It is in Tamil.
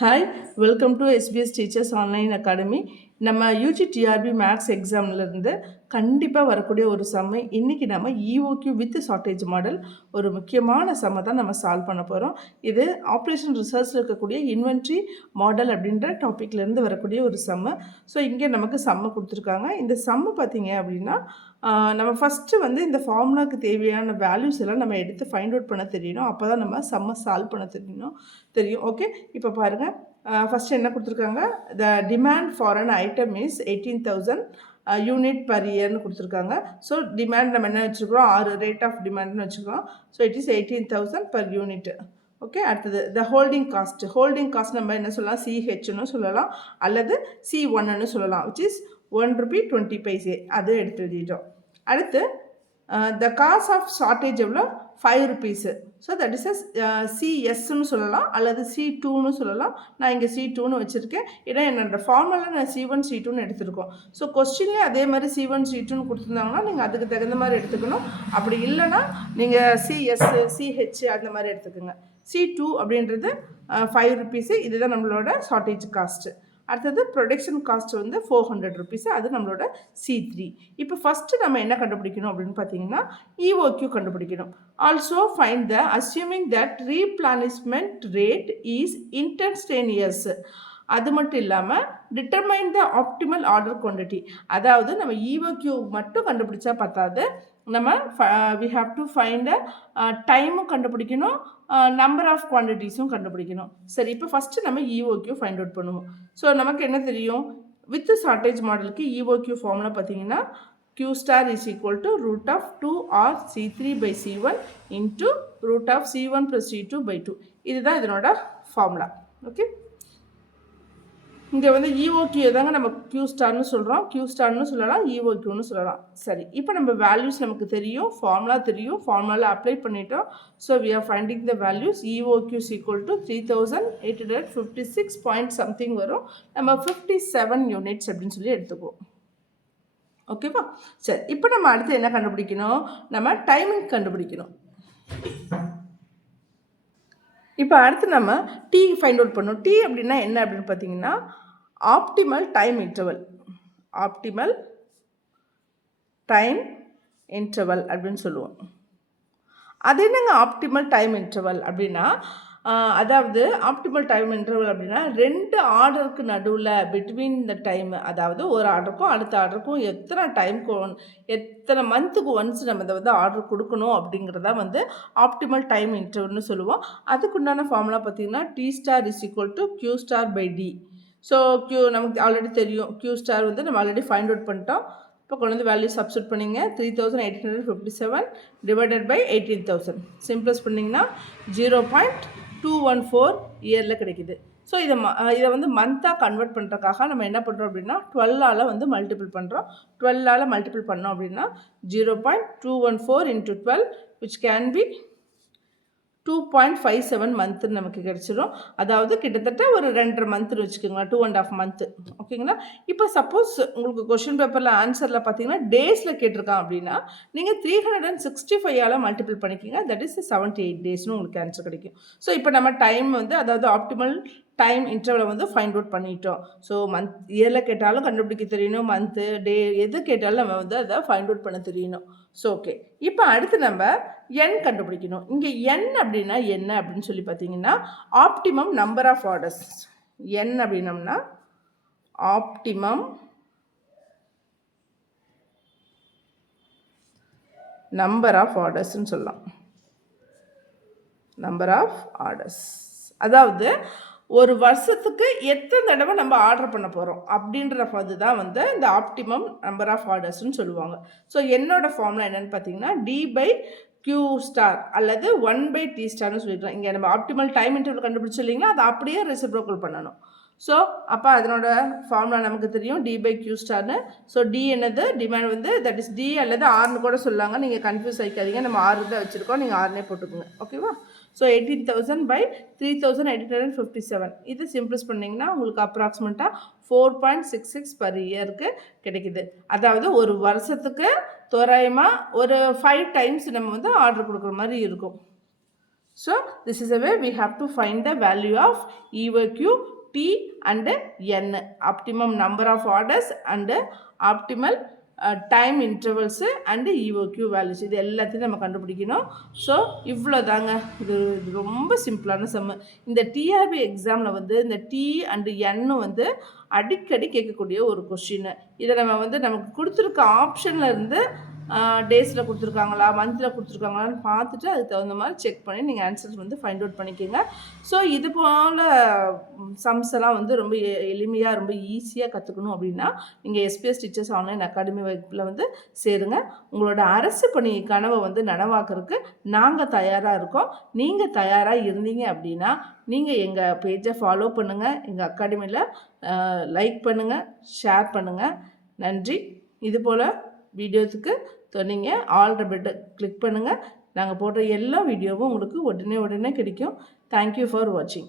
Hi, welcome to SBS teachers online academy. நம்ம UGTRB மேக்ஸ் எக்ஸாம்லேருந்து கண்டிப்பாக வரக்கூடிய ஒரு சம்மை இன்றைக்கி நம்ம EOQ வித் ஷார்ட்டேஜ் மாடல் ஒரு முக்கியமான சம்மை தான் நம்ம சால்வ் பண்ண போகிறோம். இது ஆப்ரேஷன் ரிசர்ச்சில் இருக்கக்கூடிய இன்வென்ட்ரி மாடல் அப்படின்ற டாப்பிக்லேருந்து வரக்கூடிய ஒரு சம்மை. ஸோ இங்கே நமக்கு சம்மை கொடுத்துருக்காங்க. இந்த சம்மை பார்த்தீங்க அப்படின்னா நம்ம ஃபஸ்ட்டு வந்து இந்த ஃபார்முலாவுக்கு தேவையான வேல்யூஸ் எல்லாம் நம்ம எடுத்து ஃபைண்ட் அவுட் பண்ண தெரியணும். அப்போ தான் நம்ம சம்மை சால்வ் பண்ண தெரியும். ஓகே, இப்போ பாருங்கள். ஃபஸ்ட்டு என்ன கொடுத்துருக்காங்க, the demand for an item is 18,000 unit per இயர்னு கொடுத்துருக்காங்க. ஸோ டிமாண்ட் நம்ம என்ன வச்சுருக்கிறோம், 6 ரேட் ஆஃப் டிமாண்ட்னு வச்சுக்கிறோம். So it is 18,000 per unit. Okay, அடுத்தது த ஹோல்டிங் காஸ்ட் நம்ம என்ன சொல்லலாம், CHன்னு சொல்லலாம் அல்லது C1ன்னு சொல்லலாம், விச் இஸ் ₹1.20 அது எடுத்து எழுதிட்டோம். அடுத்து த காஸ்ட் ஆஃப் ஷார்ட்டேஜ் எவ்வளோ, ₹5. ஸோ தட் இஸ் சிஎஸ்ன்னு சொல்லலாம் அல்லது C2ன்னு சொல்லலாம். நான் இங்கே C2ன்னு வச்சுருக்கேன். ஏன்னா என்னோட ஃபார்முலா நான் C1 C2ன்னு எடுத்துருக்கோம். ஸோ கொஸ்டின்லேயே அதே மாதிரி C1 C2ன்னு கொடுத்துருந்தாங்கன்னா நீங்கள் அதுக்கு தகுந்த மாதிரி எடுத்துக்கணும். அப்படி இல்லைன்னா நீங்கள் CS CH அந்த மாதிரி எடுத்துக்கோங்க. C2 அப்படின்றது ₹5. இதுதான் நம்மளோட ஷார்ட்டேஜ் காஸ்ட்டு. அடுத்தது ப்ரொடக்ஷன் காஸ்ட் வந்து ₹400, அது நம்மளோட C3. இப்போ ஃபஸ்ட்டு நம்ம என்ன கண்டுபிடிக்கணும் அப்படின்னு பார்த்தீங்கன்னா EOQ கண்டுபிடிக்கணும். Also find the assuming that replenishment rate is instantaneous. அது மட்டும் இல்லாமல் determine the optimal order quantity. அதாவது நம்ம EOQ மட்டும் கண்டுபிடிச்சா பத்தாது, நம்ம வி ஹாவ் டு ஃபைண்ட் டைமும் கண்டுபிடிக்கணும், நம்பர் ஆஃப் குவான்டிட்டிஸும் கண்டுபிடிக்கணும். சரி, இப்போ ஃபஸ்ட்டு நம்ம EOQ ஃபைண்ட் அவுட் பண்ணுவோம். ஸோ நமக்கு என்ன தெரியும், வித் ஷார்ட்டேஜ் மாடலுக்கு EOQ ஃபார்முலா பார்த்தீங்கன்னா Q star is equal to root of 2R C3 by C1 into root of C1 plus C2 by 2. இதுதான் இதனோட ஃபார்முலா. ஓகே, இங்கே வந்து EOQ தாங்க நம்ம Q ஸ்டார்னு சொல்கிறோம், Q ஸ்டார்னு சொல்லலாம், EOQன்னு சொல்லலாம். சரி, இப்போ நம்ம வேல்யூஸ் நமக்கு தெரியும், ஃபார்முலா தெரியும், ஃபார்முலாவில் அப்ளை பண்ணிட்டோம். So we are finding the values. EOQ is equal to 3856 point something வரும். நம்ம 57 யூனிட்ஸ் அப்படின்னு சொல்லி எடுத்துக்குவோம். ஓகேவா? சரி, இப்போ நம்ம அடுத்து என்ன கண்டுபிடிக்கணும், நம்ம டைமிங் கண்டுபிடிக்கணும். இப்போ அடுத்து நம்ம T ஃபைண்ட் அவுட் பண்ணணும். T அப்படின்னா என்ன அப்படின்னு பார்த்தீங்கன்னா optimal time interval. Optimal time interval அப்படின்னு சொல்லுவோம். அது என்னங்க ஆப்டிமல் டைம் இன்டர்வல் அப்படின்னா, அதாவது ஆப்டிமல் டைம் இன்டர்வல் அப்படின்னா 2 ஆர்டருக்கு நடுவில் பிட்வீன் த டைம், அதாவது ஒரு ஆர்டருக்கும் அடுத்த ஆர்டருக்கும் எத்தனை மந்த்துக்கு ஒன்ஸ் நம்ம இதை வந்து ஆர்டர் கொடுக்கணும் அப்படிங்கிறதா வந்து ஆப்டிமல் டைம் இன்டர்வல்னு சொல்லுவோம். அதுக்குண்டான ஃபார்முலா பார்த்தீங்கன்னா T star is equal to Q star by D. So நமக்கு ஆல்ரெடி தெரியும், Q star வந்து நம்ம ஆல்ரெடி ஃபைண்ட் அவுட் பண்ணிட்டோம். இப்போ கொண்டு வந்து வேல்யூ சப்ஸ்டிட் பண்ணிங்க, 3857 டிவைடட் பை 18,000 சிம்பிளஸ் பண்ணிங்கன்னா 0.214 இயரில் கிடைக்குது. ஸோ இதை வந்து மந்த்தாக கன்வெர்ட் பண்ணுறதுக்காக நம்ம என்ன பண்ணுறோம் அப்படின்னா 12ஆல் வந்து மல்டிபிள் பண்ணுறோம். 12ஆல் மல்டிபிள் பண்ணோம் அப்படின்னா 0.214 into 12 which can be 2.57 மந்த்துன்னு நமக்கு கிடச்சிரும். அதாவது கிட்டத்தட்ட ஒரு 2.5 மந்த்துன்னு வச்சுக்கோங்களா, 2.5 மந்த்து. ஓகேங்களா? இப்போ சப்போஸ் உங்களுக்கு கொஷின் பேப்பரில் ஆன்சரில் பார்த்தீங்கன்னா டேஸில் கேட்டிருக்கான் அப்படின்னா நீங்கள் 365ஆல் மல்டிபிள் பண்ணிக்கிங்க, தட் இஸ் 78 டேஸ்னு உங்களுக்கு ஆன்சர் கிடைக்கும். ஸோ இப்போ நம்ம டைம் வந்து அதாவது ஆப்டிமல் டைம் இன்டர்வலை வந்து ஃபைண்ட் அவுட் பண்ணிட்டோம். ஸோ இயரில் கேட்டாலும் கண்டுபிடிக்க தெரியணும், மந்த்து டே எது கேட்டாலும் நம்ம வந்து அதை ஃபைண்ட் அவுட் பண்ண தெரியணும். ஸோ ஓகே, இப்போ அடுத்து நம்ம N கண்டுபிடிக்கணும். இங்கே N அப்படின்னா என்ன அப்படின்னு சொல்லி பார்த்தீங்கன்னா optimum number of orders. N அப்படின்னம்னா ஆப்டிமம் நம்பர் ஆஃப் ஆர்டர்ஸ்ன்னு சொல்லலாம். நம்பர் ஆஃப் ஆர்டர்ஸ் அதாவது ஒரு வருஷத்துக்கு எத்தனை தடவை நம்ம ஆர்டர் பண்ண போகிறோம் அப்படின்ற அதுதான் வந்து இந்த ஆப்டிமம் நம்பர் ஆஃப் ஆர்டர்ஸ்ன்னு சொல்லுவாங்க. ஸோ என்னோட ஃபார்முலா என்னென்னு பார்த்தீங்கன்னா D/Q ஸ்டார் அல்லது 1/T ஸ்டார்னு சொல்லிக்கலாம். இங்கே நம்ம ஆப்டிமல் டைம் இன்டர்வல் கண்டுபிடிச்சு இல்லைங்களா, அதை அப்படியே ரெசிப்ரோக்கல் பண்ணணும். ஸோ அப்போ அதனோட ஃபார்முலா நமக்கு தெரியும், D/Q ஸ்டார்னு. ஸோ D என்னது, டிமாண்ட் வந்து தட் இஸ் D அல்லது ஆர்னு கூட சொல்லாங்க, நீங்கள் கன்ஃபியூஸ் ஆகிக்காதீங்க. நம்ம 6 தான் வச்சுருக்கோம், நீங்கள் 6நே போட்டுக்கோங்க. ஓகேவா? ஸோ 18,000 by 3857 இது சிம்பிள்ஸ் பண்ணிங்கன்னா உங்களுக்கு அப்ராக்சிமேட்டாக 4.66 பர் இயருக்கு கிடைக்குது. அதாவது ஒரு வருஷத்துக்கு தோராயமாக ஒரு 5 டைம்ஸ் நம்ம வந்து ஆர்டர் கொடுக்குற மாதிரி இருக்கும். So this is a way we have to find the value of EOQ, T and N, optimum number of orders and optimal time intervals and EOQ values இது எல்லாத்தையும் நம்ம கண்டுபிடிக்கணும். ஸோ இவ்வளோ தாங்க. இது ரொம்ப சிம்பிளான சம்மு. இந்த டிஆர்பி எக்ஸாமில் வந்து இந்த டி அண்டு என்னு வந்து அடிக்கடி கேட்கக்கூடிய ஒரு கொஷின். இதை நம்ம வந்து நமக்கு கொடுத்துருக்க ஆப்ஷனில் இருந்து டேஸில் கொடுத்துருக்காங்களா, மந்தில் கொடுத்துருக்காங்களான்னு பார்த்துட்டு அதுக்கு தகுந்த மாதிரி செக் பண்ணி நீங்கள் ஆன்சர்ஸ் வந்து ஃபைண்ட் அவுட் பண்ணிக்கோங்க. ஸோ இது போல் சம்ஸ் எல்லாம் வந்து ரொம்ப எளிமையாக ரொம்ப ஈஸியாக கற்றுக்கணும் அப்படின்னா நீங்கள் எஸ்பிஎஸ் டீச்சர்ஸ் ஆன்லைன் அகாடமி வகுப்பில் வந்து சேருங்க. உங்களோட அரசு பணி கனவை வந்து நனவாக்குறதுக்கு நாங்கள் தயாராக இருக்கோம். நீங்கள் தயாராக இருந்தீங்க அப்படின்னா நீங்கள் எங்கள் பேஜை ஃபாலோ பண்ணுங்கள், எங்கள் அகாடமியில் லைக் பண்ணுங்கள், ஷேர் பண்ணுங்கள். நன்றி. இதுபோல் வீடியோத்துக்கு சொன்னீங்க ஆல் த பெட்டர் கிளிக் பண்ணுங்கள். நாங்கள் போடுற எல்லா வீடியோவும் உங்களுக்கு உடனே கிடைக்கும். தேங்க்யூ ஃபார் வாட்சிங்.